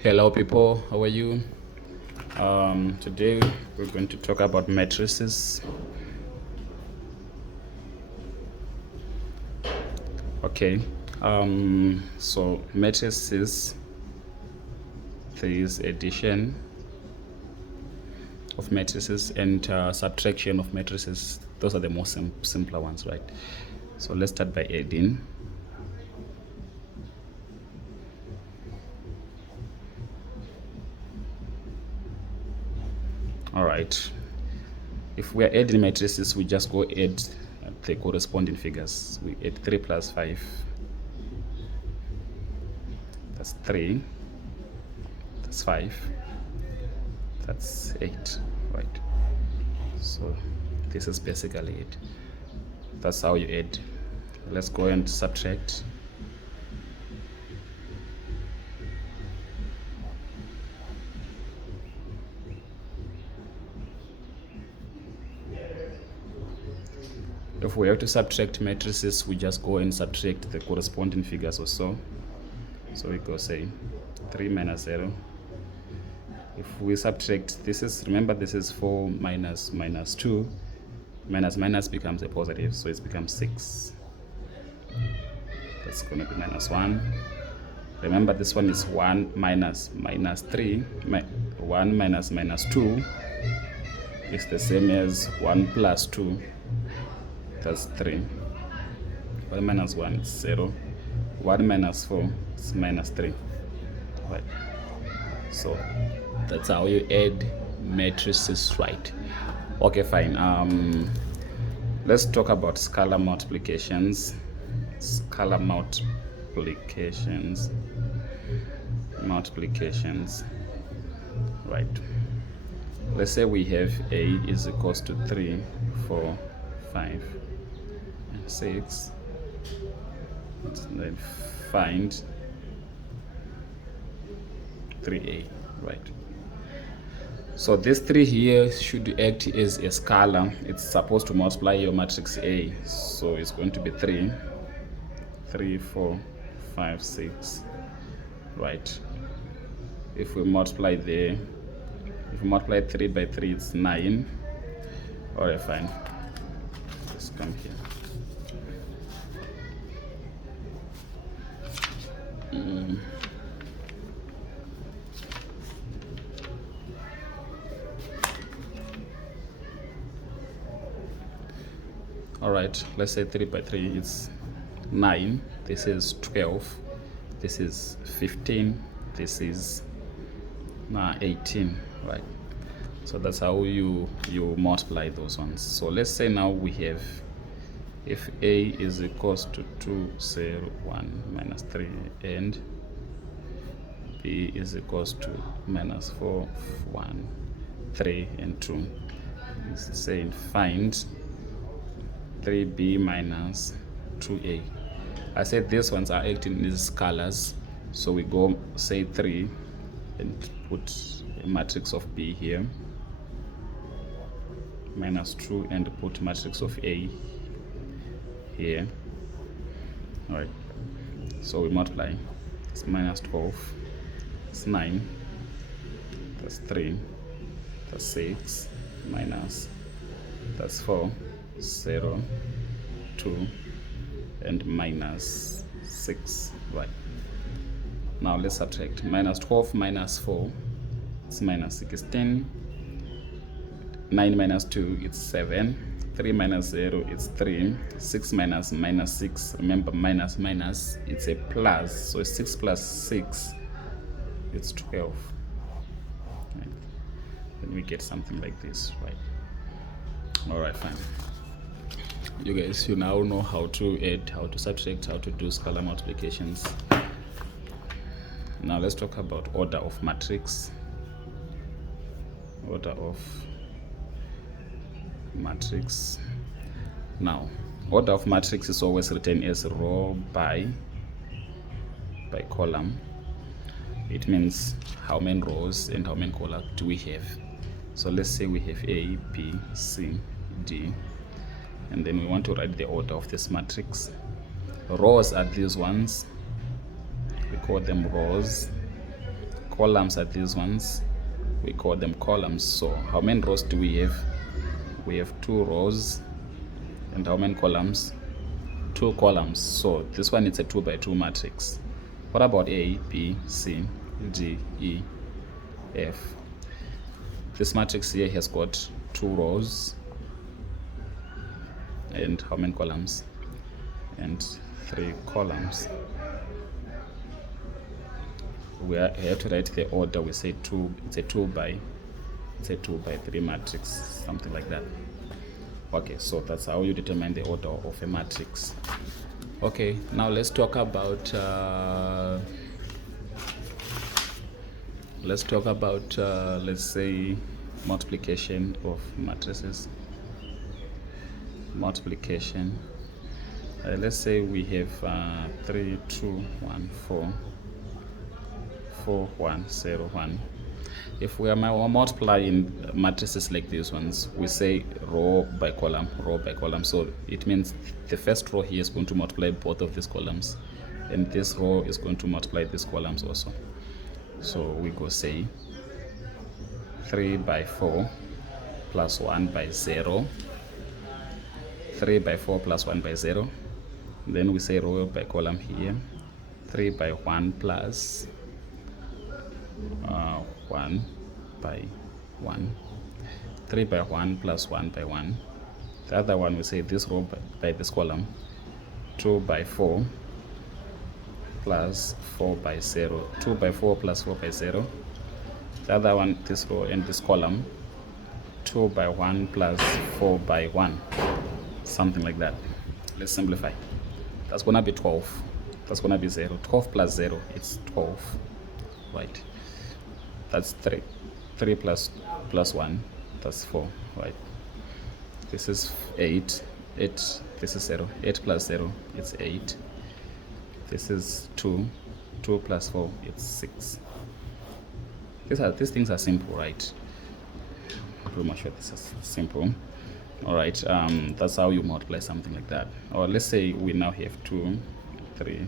Hello people, how are you? Today we're going to talk about matrices. Okay, so matrices, there is addition of matrices and subtraction of matrices. Those are the most simpler ones, right? So let's start by adding. All right, if we are adding matrices, we just go add the corresponding figures. We add 3 plus 5, that's 3, that's 5, that's 8, right? So this is basically it. That's how you add. Let's go and subtract. If we have to subtract matrices, we just go and subtract the corresponding figures or so. So we go say 3 minus 0. If we subtract, this is, remember this is 4 minus 2. Minus becomes a positive, so it becomes 6. That's going to be minus 1. Remember this one is 1 minus 3. 1 minus 2 is the same as 1 plus 2. That's 3. 1 minus 1 is 0. 1 minus 4 is minus 3. Right. So that's how you add matrices, right? Okay, fine. Let's talk about scalar multiplications. Scalar multiplications. Right. Let's say we have a is equals to 3, 4, 5, and 6. Then find 3a, right? So this 3 here should act as a scalar. It's supposed to multiply your matrix A. So it's going to be 3, 4, 5, 6, right? If we multiply there, if we multiply 3 by 3, it's 9. Alright, fine. Let's come here. All right, let's say 3 by 3 is 9. This is 12. This is 15. This is 18, right? So that's how you multiply those ones. So let's say now we have, if a is equals to 2, 0, 1, minus 3, and b is equals to minus 4, 1, 3, and 2. It's saying find 3b minus 2a. I said these ones are acting as scalars, so we go say 3 and put a matrix of b here, minus 2, and put matrix of a here. All right, so we multiply. It's minus 12, it's 9, that's 3, that's 6, minus, that's 4, 0, 2, and minus 6, right? Now let's subtract. Minus 12 minus 4, it's minus 16. 9 minus 2, it's 7. 3 minus 0, it's 3. 6 minus 6, remember minus, it's a plus, so 6 plus 6, it's 12. Right? Then we get something like this, right? All right, fine. You guys, you now know how to add, how to subtract, how to do scalar multiplications. Now let's talk about order of matrix. Order of matrix. Now, order of matrix is always written as row by column. It means how many rows and how many columns do we have. So let's say we have A, B, C, D, and then we want to write the order of this matrix. Rows are these ones, we call them rows. columns are these ones. We call them columns. So how many rows do we have? We have 2 rows. And how many columns? 2 columns. So this one is a 2 by 2 matrix. What about A, B, C, D, E, F? This matrix here has got 2 rows and how many columns? And 3 columns. We have to write the order. We say 2. It's a 2 by 3 matrix, something like that. Okay, so that's how you determine the order of a matrix. Okay, now let's talk about let's say multiplication of matrices. Multiplication. Let's say we have 3, 2, 1, 4, 4, 1, 0, 1. If we are multiplying matrices like these ones, we say row by column, row by column. So it means the first row here is going to multiply both of these columns, and this row is going to multiply these columns also. So we go say 3 by 4 plus 1 by 0. 3 by 4 plus 1 by 0. Then we say row by column here. 3 by 1 plus 1 by 1. 3 by 1 plus 1 by 1. The other one we say this row by this column. 2 by 4 plus 4 by 0. 2 by 4 plus 4 by 0. The other one, this row and this column. 2 by 1 plus 4 by 1. Something like that. Let's simplify. That's gonna be 12. That's gonna be 0. 12 plus 0, it's 12. Right. That's 3. 3 plus 1, that's 4. Right. This is 8. 8. This is 0. 8 plus 0, it's 8. This is 2. 2 plus 4, it's 6. These things are simple, right? I'm pretty much sure this is simple. All right, that's how you multiply something like that. Or let's say we now have 2, 3,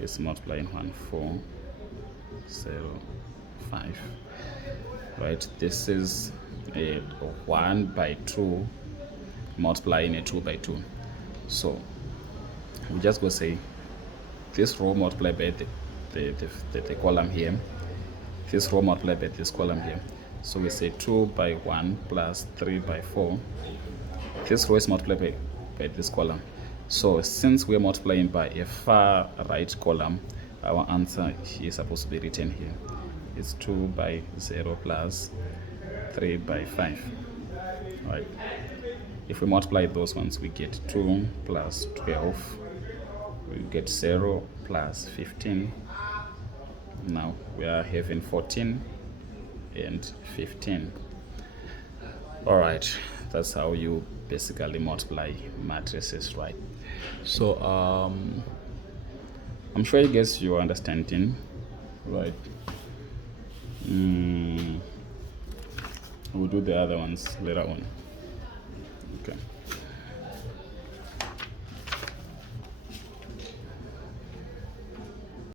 is multiplying 1, 4, 0, 5. Right, this is a 1 by 2 multiplying a 2 by 2. So we just go say this row multiplied by the column here, this row multiplied by this column here. So we say 2 by 1 plus 3 by 4. This row is multiplied by this column. So since we're multiplying by a far right column, our answer is supposed to be written here. It's 2 by 0 plus 3 by 5. Right. If we multiply those ones, we get 2 plus 12. We get 0 plus 15. Now we are having 14 and 15. All right, that's how you basically multiply matrices, right? So I'm sure you guys you're understanding, right? We'll do the other ones later on. Okay.